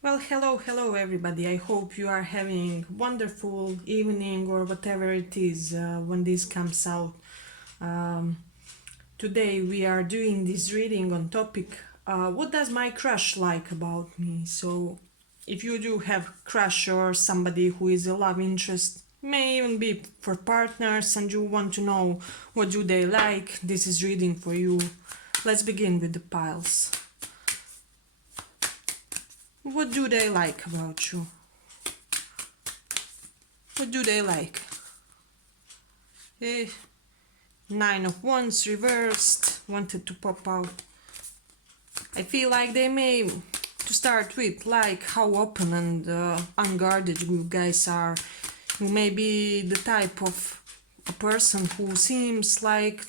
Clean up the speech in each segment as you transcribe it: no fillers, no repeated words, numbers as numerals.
Well, hello everybody. I hope you are having wonderful evening or whatever it is when this comes out. Um, Today we are doing this reading on topic what does my crush like about me? So if you do have crush or somebody who is a love interest, may even be for partners and you want to know what do they like, this is reading for you. Let's begin with the piles. What do they like about you? What do they like? Eh, Nine of Wands reversed, wanted to pop out. I feel like they may, to start with, like how open and unguarded you guys are. You may be the type of a person who seems like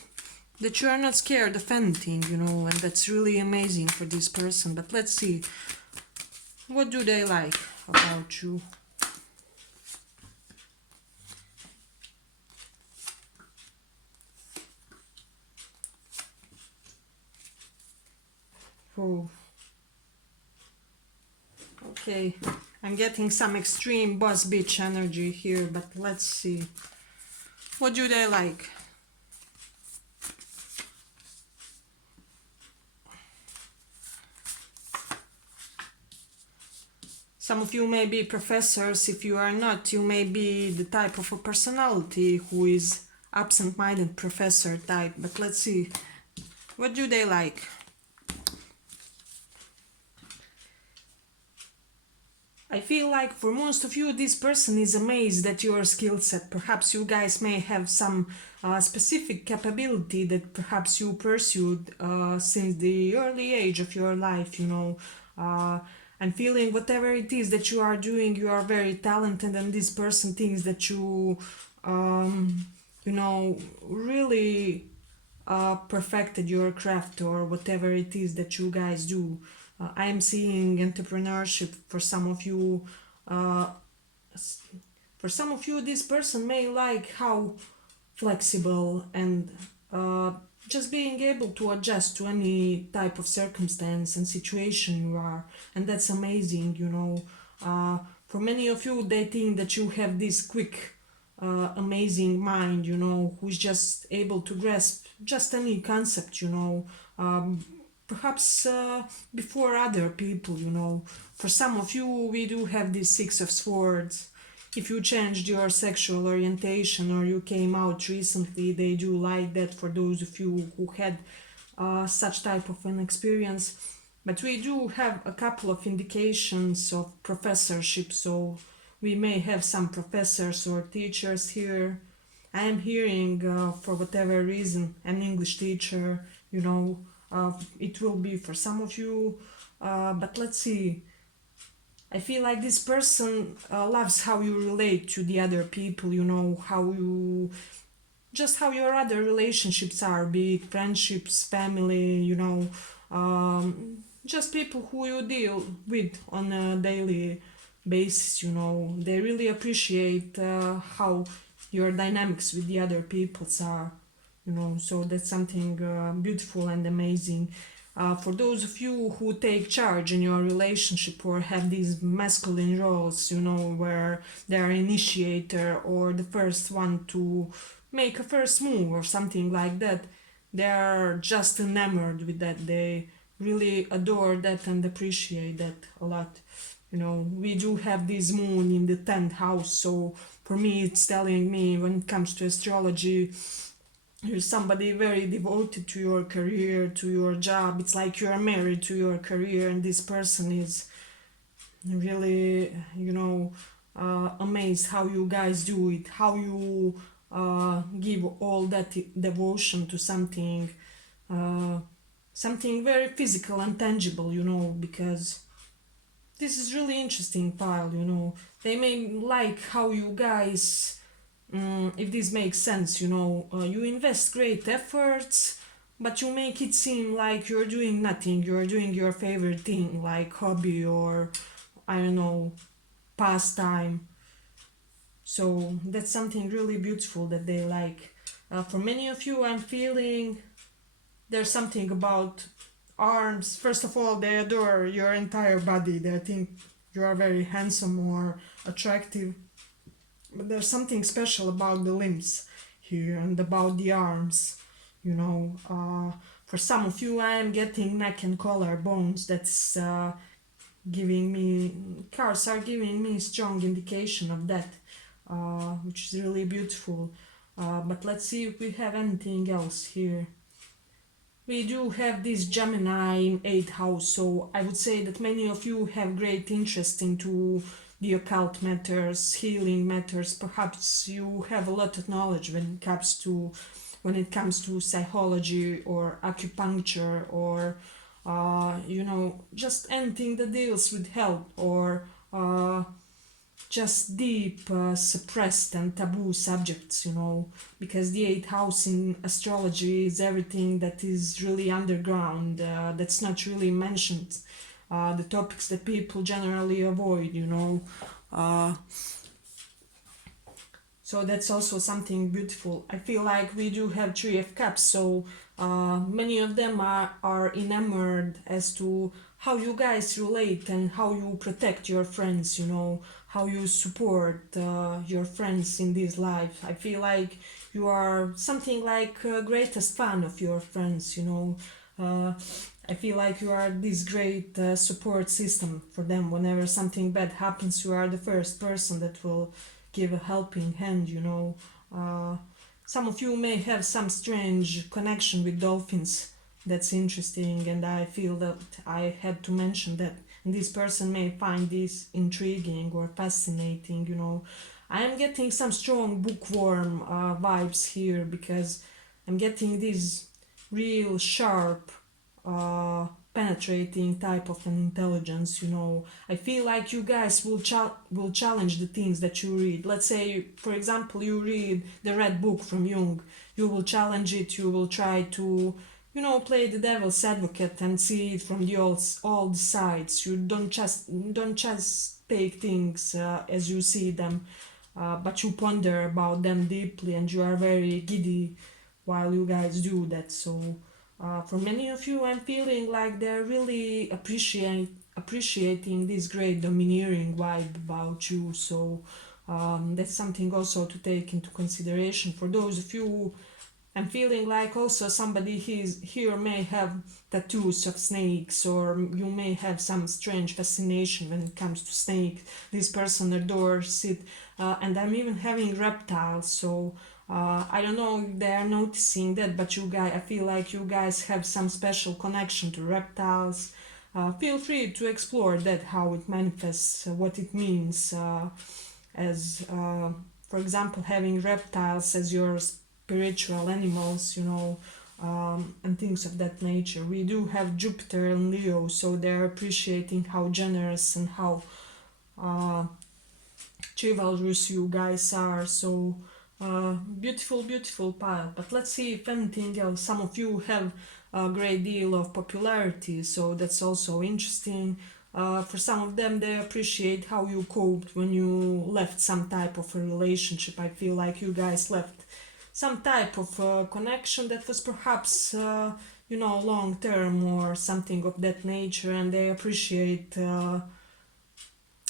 that you are not scared of anything, and that's really amazing for this person. But let's see, what do they like about you? Oh, okay. I'm getting some extreme boss bitch energy here, but let's see. What do they like? Some of you may be professors. If you are not, you may be the type of a personality who is absent-minded professor type. But let's see. What do they like? I feel like for most of you, this person is amazed at your skill set. Perhaps you guys may have some specific capability that perhaps you pursued since the early age of your life. And feeling whatever it is that you are doing, you are very talented, and this person thinks that really perfected your craft or whatever it is that you guys do. I am seeing entrepreneurship for some of you. Uh, for some of you, this person may like how flexible and just being able to adjust to any type of circumstance and situation you are, and that's amazing. For many of you, they think that you have this quick amazing mind, who's just able to grasp just any concept. Perhaps before other people. For some of you, we do have this Six of Swords. If you changed your sexual orientation or you came out recently, they do like that for those of you who had such type of an experience. But we do have a couple of indications of professorship, so we may have some professors or teachers here. I am hearing, for whatever reason, an English teacher, it will be for some of you, but let's see. I feel like this person loves how you relate to the other people, how your other relationships are, be it friendships, family, just people who you deal with on a daily basis. They really appreciate how your dynamics with the other peoples are. So that's something beautiful and amazing. For those of you who take charge in your relationship or have these masculine roles, where they're initiator or the first one to make a first move or something like that, they're just enamored with that. They really adore that and appreciate that a lot. We do have this moon in the 10th house, so for me, it's telling me when it comes to astrology, you're somebody very devoted to your career, to your job. It's like you're married to your career, and this person is really, amazed how you guys do it, how you give all that devotion to uh, something very physical and tangible, because this is really interesting pile. They may like how you guys, if this makes sense, you invest great efforts, but you make it seem like you're doing nothing. You're doing your favorite thing, like hobby or, I don't know, pastime. So that's something really beautiful that they like. For many of you, I'm feeling there's something about arms. First of all, they adore your entire body. They think you are very handsome or attractive, but there's something special about the limbs here and about the arms, you know. For some of you, I am getting neck and collar bones. That's giving me, cards are giving me strong indication of that, which is really beautiful. But let's see if we have anything else here. We do have this Gemini in 8th house, so I would say that many of you have great interest into the occult matters, healing matters. Perhaps you have a lot of knowledge when it comes to psychology or acupuncture or just anything that deals with health or just deep, suppressed and taboo subjects, because the 8th house in astrology is everything that is really underground, that's not really mentioned, the topics that people generally avoid. Uh, so that's also something beautiful. I feel like we do have Three of Cups, so many of them are enamored as to how you guys relate and how you protect your friends, how you support your friends in this life. I feel like you are something like greatest fan of your friends, I feel like you are this great support system for them. Whenever something bad happens, you are the first person that will give a helping hand. Some of you may have some strange connection with dolphins. That's interesting, and I feel that I had to mention that. And this person may find this intriguing or fascinating. I am getting some strong bookworm vibes here because I'm getting this real sharp, penetrating type of an intelligence. I feel like you guys will challenge the things that you read. Let's say, for example, you read the Red Book from Jung. You will challenge it. You will try to play the devil's advocate and see it from the all sides. You don't just take things as you see them, but you ponder about them deeply, and you are very giddy while you guys do that. So for many of you, I'm feeling like they're really appreciating this great domineering vibe about you. So that's something also to take into consideration. For those of you, I'm feeling like also somebody here may have tattoos of snakes, or you may have some strange fascination when it comes to snakes. This person adores it, and I'm even having reptiles. So I don't know if they are noticing that, but I feel like you guys have some special connection to reptiles. Feel free to explore that, how it manifests, what it means, as for example, having reptiles as your spiritual animals, and things of that nature. We do have Jupiter and Leo, so they're appreciating how generous and how uh, chivalrous you guys are. So beautiful, beautiful pile. But let's see if anything else. Some of you have a great deal of popularity, so that's also interesting. For some of them, they appreciate how you coped when you left some type of a relationship. I feel like you guys left some type of connection that was perhaps long term or something of that nature, and they appreciate the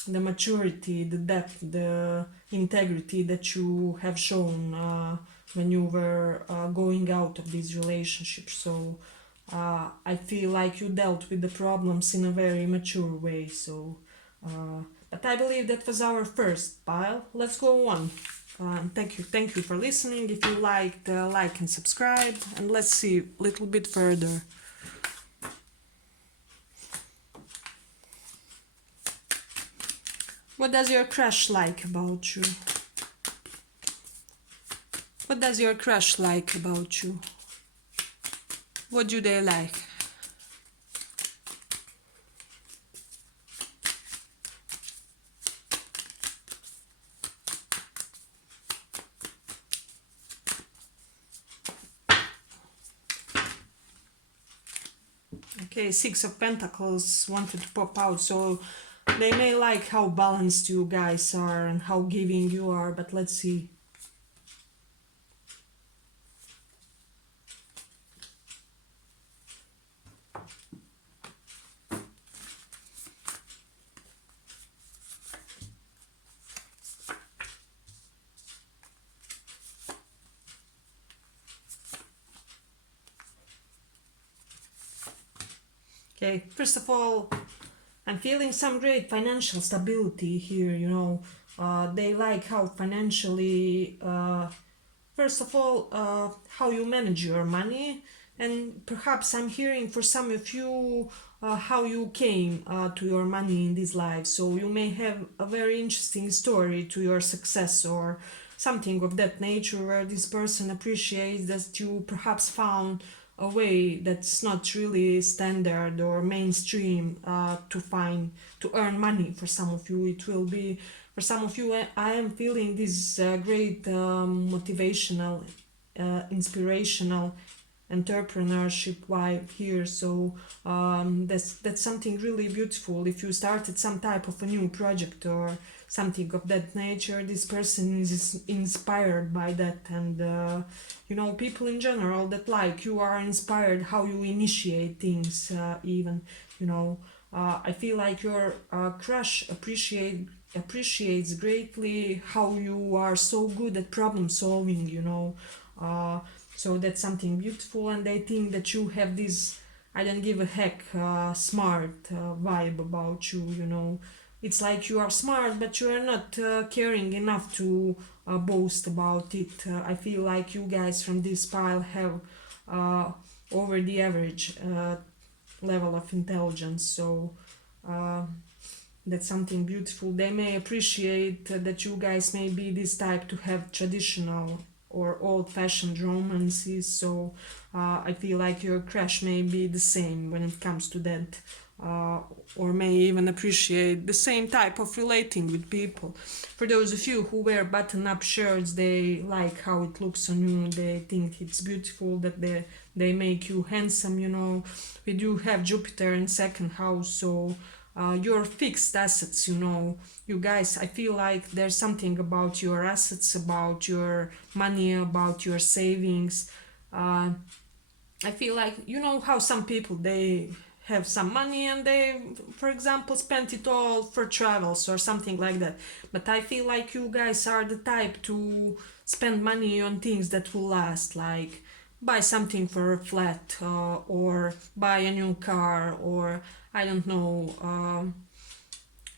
maturity, the depth, the integrity that you have shown when you were going out of these relationships. So I feel like you dealt with the problems in a very mature way. So but I believe that was our first pile. Let's go on. Thank you for listening. If you liked, like and subscribe, and let's see a little bit further. What does your crush like about you? What does your crush like about you? What do they like? Okay, Six of Pentacles wanted to pop out, so they may like how balanced you guys are and how giving you are, but let's see. okay, first of all, I'm feeling some great financial stability here, you know. They like how financially, first of all, how you manage your money, and perhaps I'm hearing for some of you how you came to your money in this life. So you may have a very interesting story to your success or something of that nature where this person appreciates that you perhaps found a way that's not really standard or mainstream to earn money. For some of you it will be, for some of you I am feeling this great motivational, inspirational entrepreneurship vibe here. So that's something really beautiful. If you started some type of a new project or something of that nature, this person is inspired by that. And you know, people in general that like you are inspired how you initiate things, even, you know. I feel like your crush appreciates greatly how you are so good at problem solving, you know. uh, so that's something beautiful, and they think that you have this I don't give a heck smart vibe about you, you know. It's like you are smart but you are not caring enough to boast about it. I feel like you guys from this pile have uh, over the average level of intelligence. So uh, that's something beautiful. They may appreciate that you guys may be this type to have traditional or old-fashioned romances. So I feel like your crush may be the same when it comes to that, uh, or may even appreciate the same type of relating with people. For those of you who wear button-up shirts, they like how it looks on you. They think it's beautiful, that they make you handsome. You know, we do have Jupiter in second house, so your fixed assets, you know, you guys, I feel like there's something about your assets, about your money, about your savings. uh, I feel like, you know, how some people they have some money and they, for example, spend it all for travels or something like that. But I feel like you guys are the type to spend money on things that will last, like buy something for a flat, or buy a new car, or I don't know.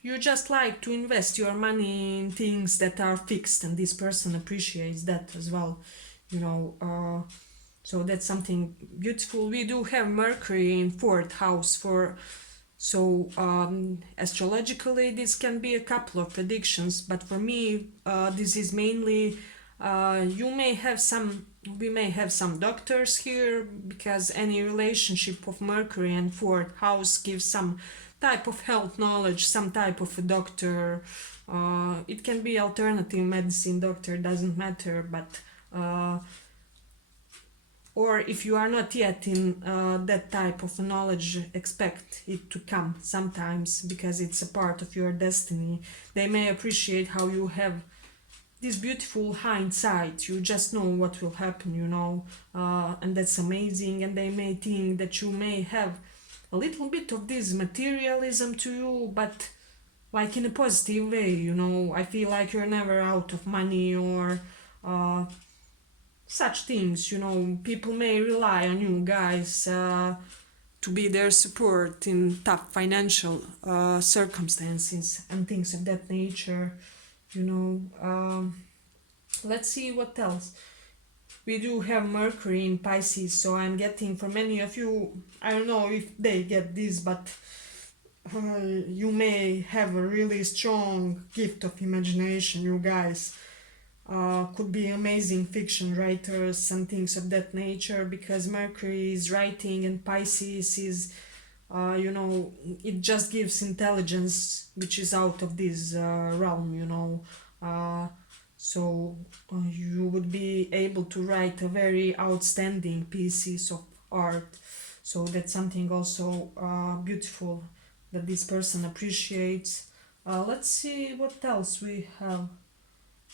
You just like to invest your money in things that are fixed, and this person appreciates that as well, you know. So that's something beautiful. We do have Mercury in fourth house for, so astrologically this can be a couple of predictions, but for me this is mainly you may have some, we may have some doctors here, because any relationship of Mercury and fourth house gives some type of health knowledge, some type of a doctor. It can be alternative medicine doctor, doesn't matter, but or if you are not yet in that type of knowledge, expect it to come sometimes, because it's a part of your destiny. They may appreciate how you have this beautiful hindsight. You just know what will happen, you know, and that's amazing. And they may think that you may have a little bit of this materialism to you, but like in a positive way, you know. I feel like you're never out of money or such things, you know. People may rely on you guys to be their support in tough financial circumstances and things of that nature, you know. Let's see what else. We do have Mercury in Pisces, so I'm getting, for many of you, I don't know if they get this, but you may have a really strong gift of imagination. You guys could be amazing fiction writers and things of that nature, because Mercury is writing and Pisces is, you know, it just gives intelligence which is out of this realm, you know. So you would be able to write a very outstanding pieces of art. So that's something also beautiful that this person appreciates. Let's see what else we have.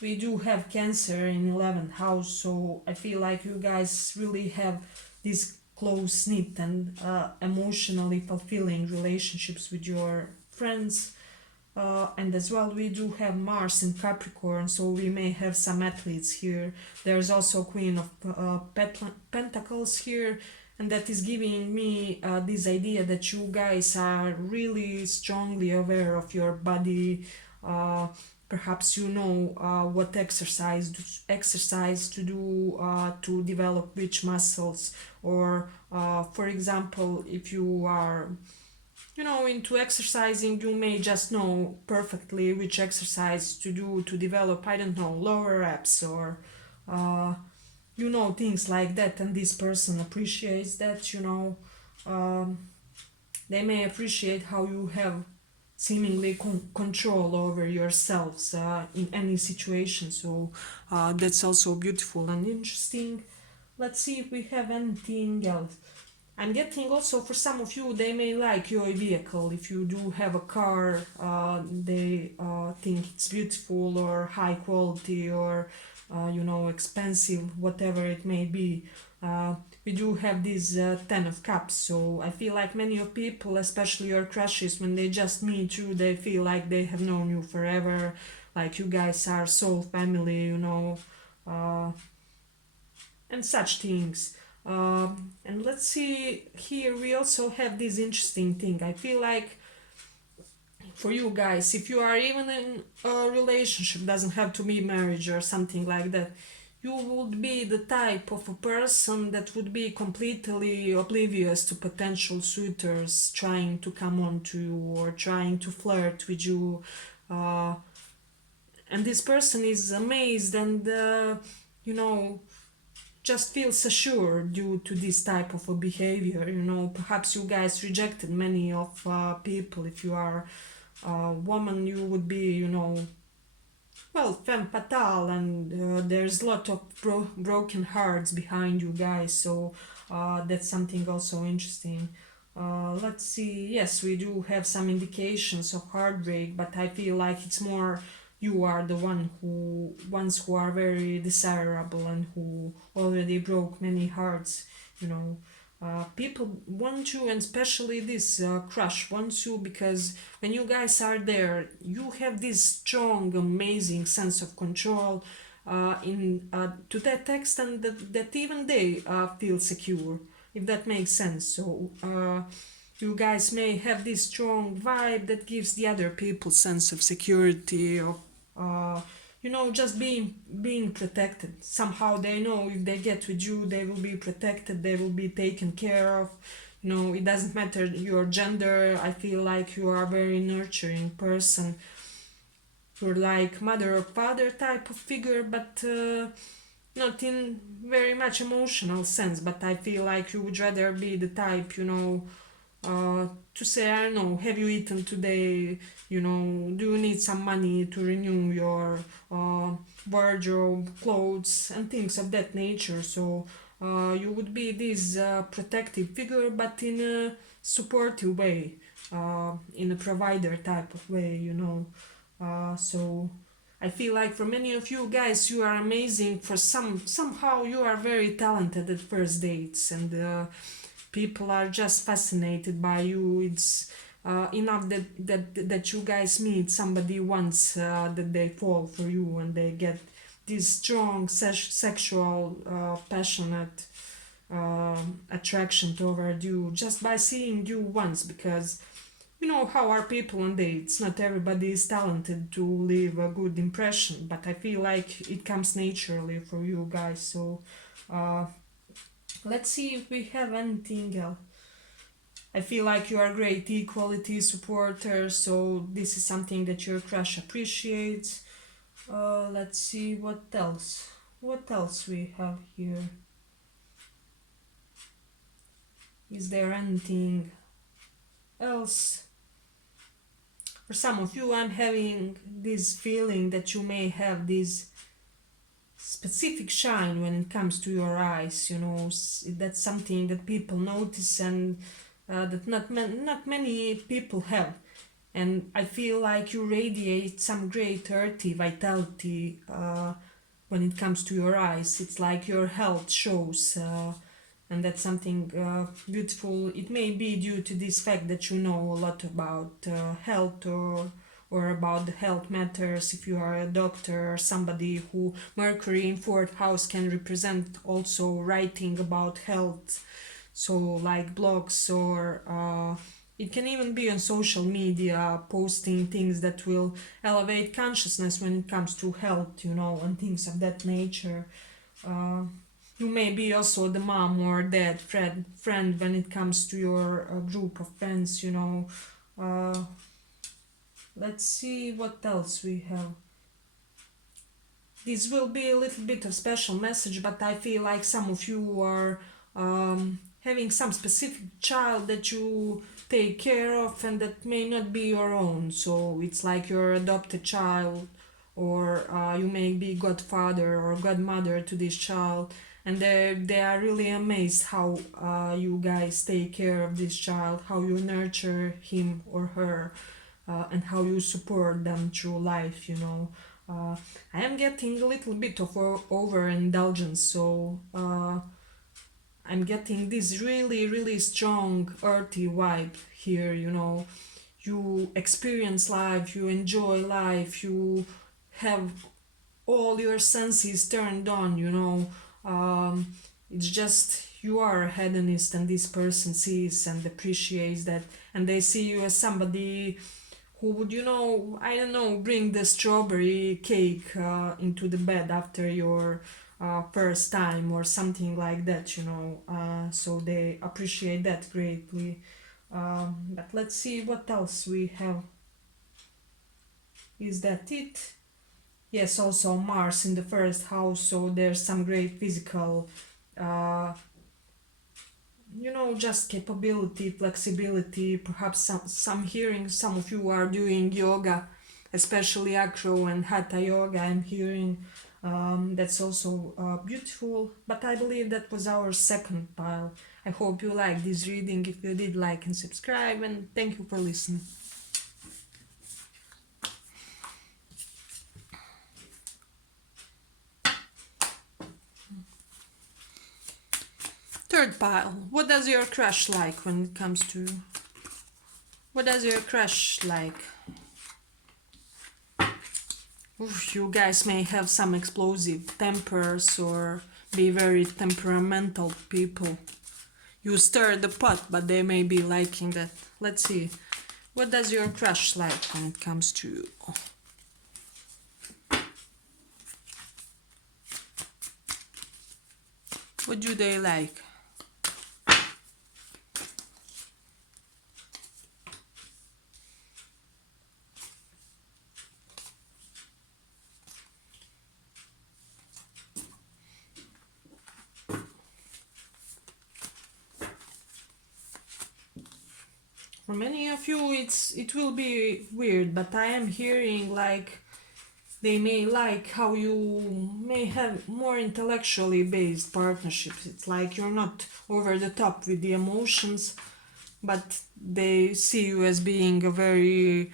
We do have Cancer in 11th house, so I feel like you guys really have these close knit and emotionally fulfilling relationships with your friends. And as well, we do have Mars in Capricorn, so we may have some athletes here. There's also Queen of Pentacles here, and that is giving me this idea that you guys are really strongly aware of your body. uh, Perhaps you know what exercise to do to develop which muscles, or for example, if you are into exercising, you may just know perfectly which exercise to do to develop, I don't know, lower abs, or uh, things like that. And this person appreciates that. um, they may appreciate how you have seemingly control over yourselves in any situation. So that's also beautiful and interesting. Let's see if we have anything else. I'm getting also, for some of you, they may like your vehicle. If you do have a car, they think it's beautiful or high quality, or expensive, whatever it may be. uh, we do have this 10 of cups, so I feel like many of people, especially your crushes, when they just meet you, they feel like they have known you forever, like you guys are soul family, uh, and such things. And let's see, here we also have this interesting thing. I feel like for you guys, if you are even in a relationship, doesn't have to be marriage or something like that, you would be the type of a person that would be completely oblivious to potential suitors trying to come on to you or trying to flirt with you. uh, and this person is amazed and you know just feels assured due to this type of a behavior. Perhaps you guys rejected many of people. If you are a woman, you would be, well, femme fatale, and there's a lot of broken hearts behind you guys. So that's something also interesting. Let's see. Yes, we do have some indications of heartbreak, but I feel like it's more you are the ones who are very desirable and who already broke many hearts. You know, people want you, and especially this crush wants you, because when you guys are there, you have this strong, amazing sense of control. In To that extent that even they feel secure, if that makes sense. So you guys may have this strong vibe that gives the other people sense of security, of just being protected. Somehow they know if they get with you, they will be protected, they will be taken care of. It doesn't matter your gender. I feel like you are a very nurturing person. You're like mother or father type of figure, but not in very much emotional sense. But I feel like you would rather be the type, to say, I don't know, have you eaten today? Do you need some money to renew your uh, wardrobe, clothes, and things of that nature. So you would be this protective figure, but in a supportive way, in a provider type of way. So I feel like for many of you guys, you are amazing. For somehow you are very talented at first dates, and people are just fascinated by you. It's enough that you guys meet somebody once, that they fall for you and they get this strong sexual, passionate attraction toward you just by seeing you once. Because how are people on dates? Not everybody is talented to leave a good impression, but I feel like it comes naturally for you guys. So uh, let's see if we have anything else. I feel like you are great equality supporter, so this is something that your crush appreciates. Let's see what else. What else we have here? Is there anything else? For some of you, I'm having this feeling that you may have this specific shine when it comes to your eyes. That's something that people notice, and that not many people have. And I feel like you radiate some great earthy vitality when it comes to your eyes. It's like your health shows, and that's something beautiful. It may be due to this fact that you know a lot about health, or about the health matters. If you are a doctor or somebody who Mercury in fourth house can represent also writing about health. so like blogs or it can even be on social media, posting things that will elevate consciousness when it comes to health, and things of that nature. uh, you may be also the mom or dad friend when it comes to your group of friends. uh, let's see what else we have. This will be a little bit of special message, but I feel like some of you are having some specific child that you take care of and that may not be your own. So it's like your adopted child, or you may be godfather or godmother to this child, and they are really amazed how you guys take care of this child, how you nurture him or her, and how you support them through life. I am getting a little bit of overindulgence, so I'm getting this really, really strong earthy vibe here. You experience life, you enjoy life, you have all your senses turned on. It's just you are a hedonist, and this person sees and appreciates that, and they see you as somebody who would, I don't know, bring the strawberry cake into the bed after your first time or something like that. So they appreciate that greatly. But let's see what else we have. Is that it? Yes, also Mars in the first house, so there's some great physical, uh, just capability, flexibility, perhaps some hearing. Some of you are doing yoga, especially acro and hatha yoga. I'm hearing that's also beautiful. But I believe that was our second pile. I hope you liked this reading. If you did, like and subscribe, and thank you for listening. Third pile. What does your crush like when it comes to... What does your crush like? Oof, you guys may have some explosive tempers or be very temperamental people. You stir the pot, but they may be liking that. Let's see. What does your crush like when it comes to... What do they like? For many of you, it will be weird, but I am hearing like they may like how you may have more intellectually based partnerships. It's like you're not over the top with the emotions, but they see you as being a very,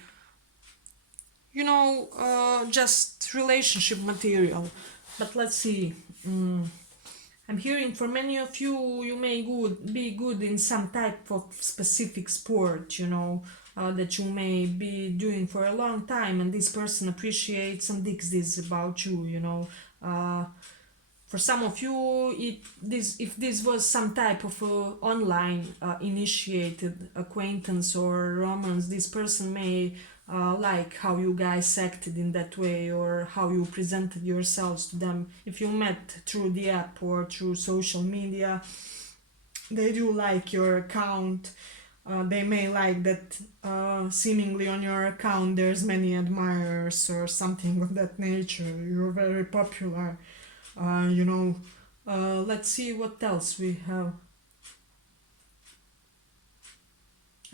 just relationship material. But let's see. I'm hearing for many of you, you may be good in some type of specific sport, that you may be doing for a long time, and this person appreciates and digs this about you. For some of you, if this was some type of online initiated acquaintance or romance, this person may like how you guys acted in that way, or how you presented yourselves to them. If you met through the app or through social media, they do like your account. They may like that seemingly on your account there's many admirers or something of that nature. You're very popular. Let's see what else we have.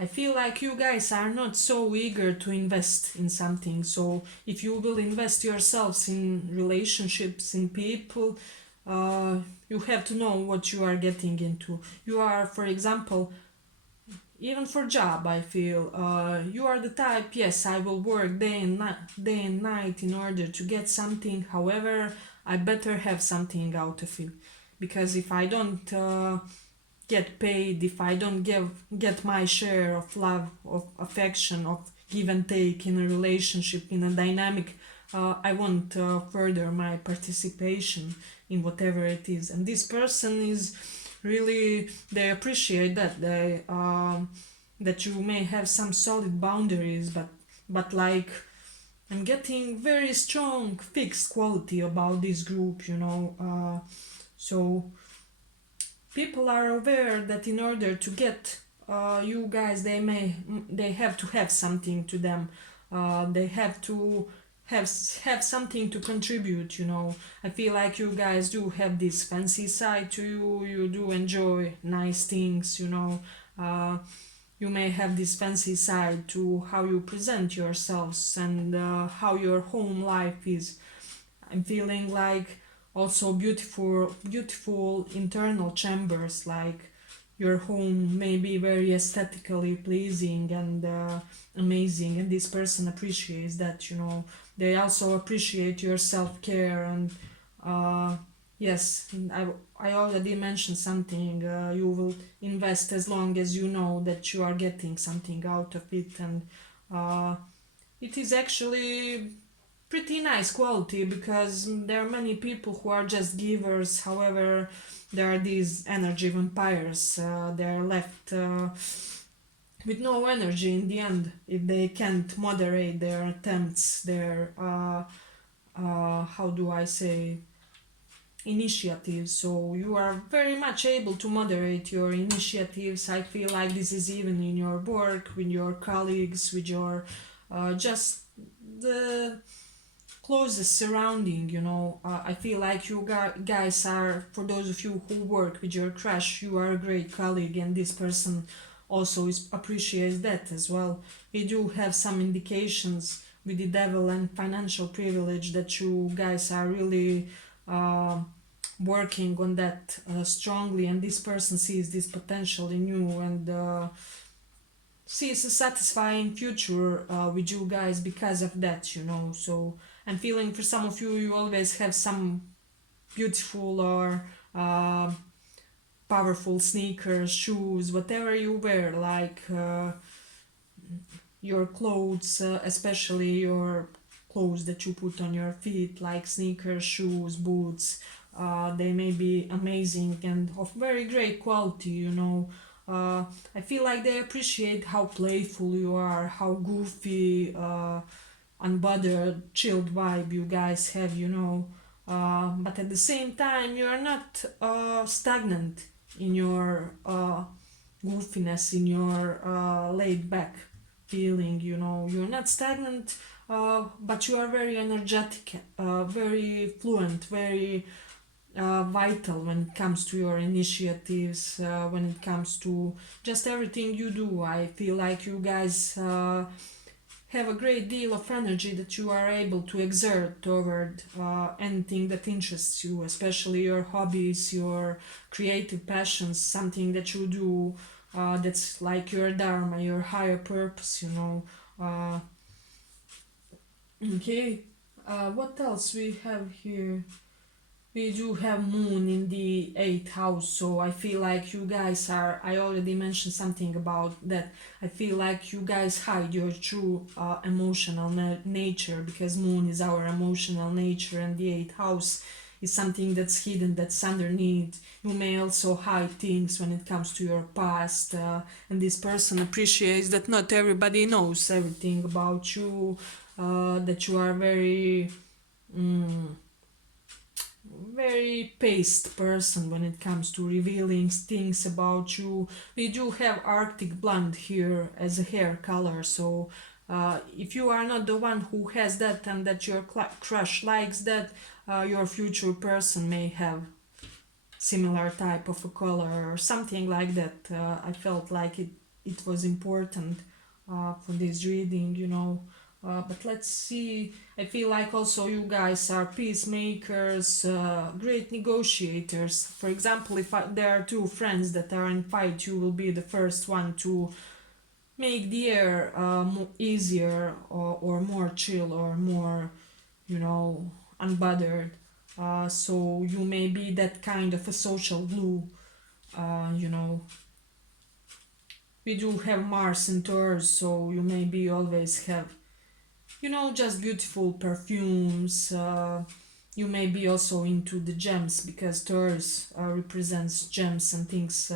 I feel like you guys are not so eager to invest in something. So if you will invest yourselves in relationships, in people, you have to know what you are getting into. You are, for example, even for job, I feel you are the type. Yes, I will work day and night in order to get something. However, I better have something out of it, because if I don't get paid, if I don't get my share of love, of affection, of give and take in a relationship, in a dynamic, I won't further my participation in whatever it is. And this person is really they appreciate that that you may have some solid boundaries, but like I'm getting very strong fixed quality about this group, so people are aware that in order to get you guys, they have to have something to them. They have to have something to contribute. I feel like you guys do have this fancy side to you. You do enjoy nice things. You may have this fancy side to how you present yourselves and how your home life is. I'm feeling like also beautiful internal chambers, like your home may be very aesthetically pleasing and amazing, and this person appreciates that. They also appreciate your self-care and uh, yes, I already mentioned something. You will invest as long as you know that you are getting something out of it, and uh, it is actually pretty nice quality because there are many people who are just givers. However, there are these energy vampires. They're left with no energy in the end if they can't moderate their attempts, their how do I say, initiatives. So you are very much able to moderate your initiatives. I feel like this is even in your work, with your colleagues, with your just the closest surrounding. I feel like you guys are, for those of you who work with your crush, you are a great colleague, and this person also appreciates that as well. We do have some indications with the devil and financial privilege that you guys are really uh, working on that strongly, and this person sees this potential in you and sees a satisfying future with you guys because of that. So I'm feeling for some of you, you always have some beautiful or uh, powerful sneakers, shoes, whatever you wear, like your clothes, especially your clothes that you put on your feet, like sneakers, shoes, boots. They may be amazing and of very great quality. I feel like they appreciate how playful you are, how goofy, unbothered, chilled vibe you guys have. But at the same time, you are not stagnant in your goofiness, in your laid back feeling. You're not stagnant, but you are very energetic, very fluent, very vital when it comes to your initiatives, when it comes to just everything you do. I feel like you guys have a great deal of energy that you are able to exert toward anything that interests you, especially your hobbies, your creative passions, something that you do that's like your dharma, your higher purpose. Okay, what else we have here? We do have moon in the eighth house, so I feel like you guys are, I already mentioned something about that. I feel like you guys hide your true emotional nature, because moon is our emotional nature and the eighth house is something that's hidden, that's underneath. You may also hide things when it comes to your past, and this person appreciates that not everybody knows everything about you, that you are very mm, very paced person when it comes to revealing things about you. We do have Arctic blonde here as a hair color, so if you are not the one who has that and that your crush likes that, your future person may have similar type of a color or something like that. I felt like it was important for this reading. But let's see. I feel like also you guys are peacemakers, great negotiators. For example, if there are two friends that are in fight, you will be the first one to make the air easier, or more chill, or more, unbothered. So you may be that kind of a social glue. Uh, you know, we do have Mars in Taurus, so you maybe always have just beautiful perfumes, you may be also into the gems because Taurus represents gems and things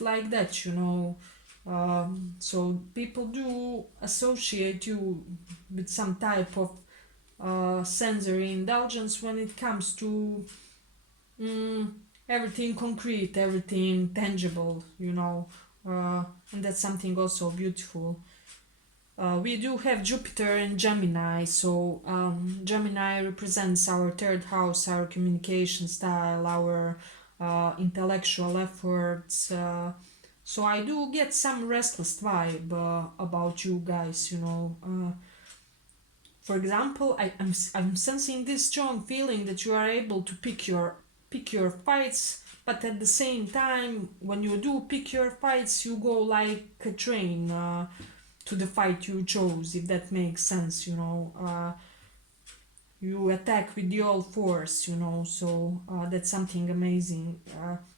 like that, you know. So people do associate you with some type of sensory indulgence when it comes to mm, everything concrete, everything tangible, you know, and that's something also beautiful. We do have Jupiter and Gemini, so Gemini represents our third house, our communication style, our intellectual efforts. So I do get some restless vibe about you guys, you know. For example, I'm sensing this strong feeling that you are able to pick your fights, but at the same time, when you do pick your fights, you go like a train. To the fight you chose, if that makes sense, you know. You attack with the all force, you know, so that's something amazing.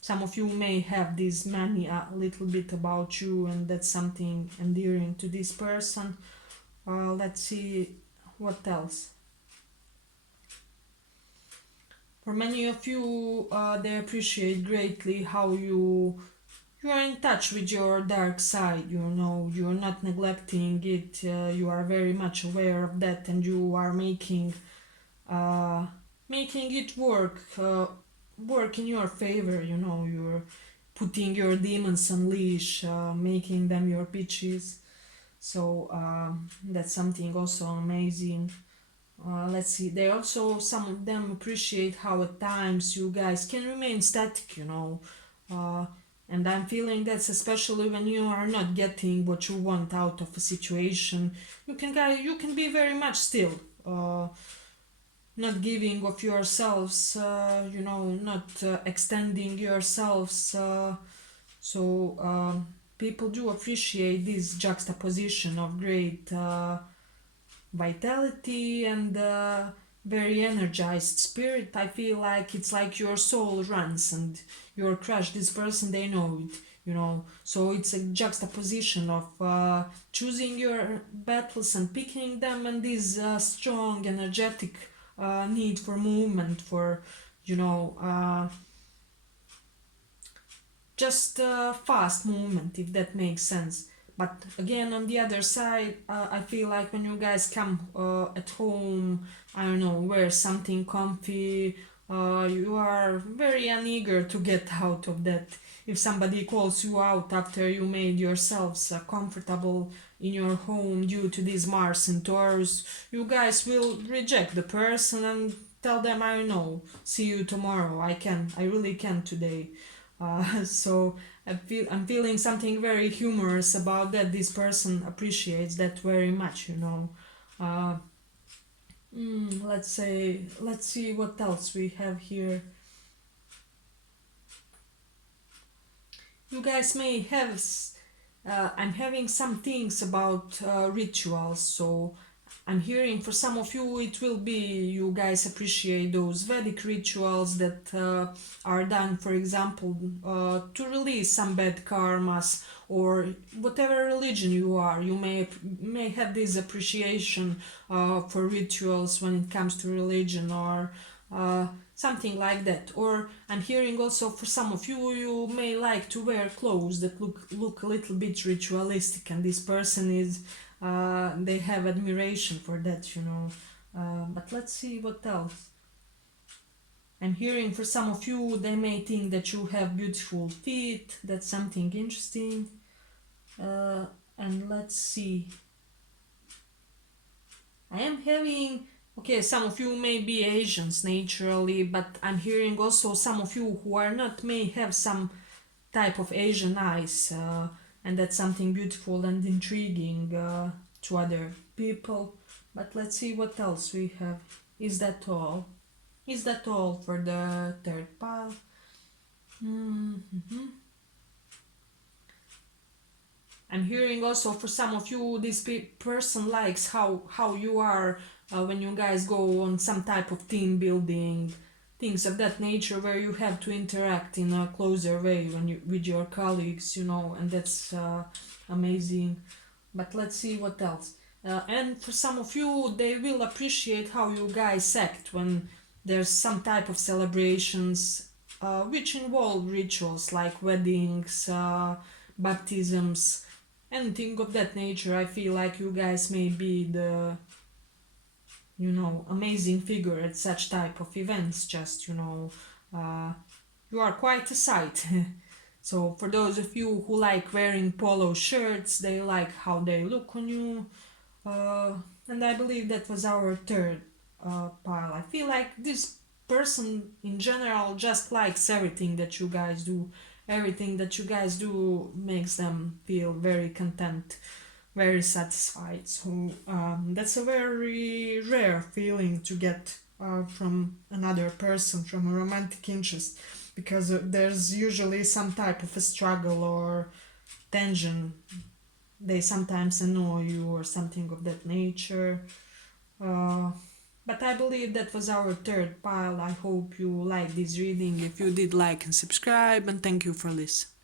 Some of you may have this mania a little bit about you, and that's something endearing to this person. Let's see what else. For many of you, they appreciate greatly how you are in touch with your dark side, you know, you're not neglecting it, you are very much aware of that, and you are uh, making it work in your favor, you know, you're putting your demons on leash, making them your bitches. So that's something also amazing. Let's see, they also, some of them appreciate how at times you guys can remain static, you know. Uh, and I'm feeling that's especially when you are not getting what you want out of a situation. You can be very much still, not giving of yourselves, you know, not extending yourselves. So people do appreciate this juxtaposition of great vitality and very energized spirit. I feel like it's like your soul runs and your crush, this person, they know it, you know. So it's a juxtaposition of choosing your battles and picking them, and this strong, energetic need for movement, for, you know, just fast movement, if that makes sense. But again, on the other side, I feel like when you guys come at home, I don't know, wear something comfy, you are very uneager to get out of that. If somebody calls you out after you made yourselves comfortable in your home due to these Mars and Taurus, you guys will reject the person and tell them, I don't know, see you tomorrow. I really can today. So I'm feeling something very humorous about that. This person appreciates that very much, you know. Uh, let's see what else we have here. You guys may have. I'm having some things about rituals, so I'm hearing for some of you it will be you guys appreciate those Vedic rituals that are done, for example, to release some bad karmas, or whatever religion you are. You may have this appreciation for rituals when it comes to religion, or something like that. Or I'm hearing also for some of you, you may like to wear clothes that look a little bit ritualistic, and this person is they have admiration for that, you know. But let's see what else. I'm hearing for some of you, they may think that you have beautiful feet. That's something interesting. And let's see. I am having, okay, some of you may be Asians naturally, but I'm hearing also some of you who are not may have some type of Asian eyes, and that's something beautiful and intriguing to other people. But let's see what else we have. Is that all? Is that all for the third pile? Mm-hmm. I'm hearing also for some of you, this person likes how you are when you guys go on some type of team building, things of that nature, where you have to interact in a closer way when you with your colleagues, you know, and that's amazing. But let's see what else. And for some of you, they will appreciate how you guys act when there's some type of celebrations which involve rituals like weddings, baptisms, anything of that nature. I feel like you guys may be the, amazing figure at such type of events. Just, you are quite a sight. So for those of you who like wearing polo shirts, they like how they look on you. Uh, and I believe that was our third pile. I feel like this person in general just likes everything that you guys do. Everything that you guys do makes them feel very content, very satisfied. So that's a very rare feeling to get from another person, from a romantic interest, because there's usually some type of a struggle or tension. They sometimes annoy you or something of that nature. Uh, but I believe that was our third pile. I hope you like this reading. If you did, like and subscribe, and thank you for listening.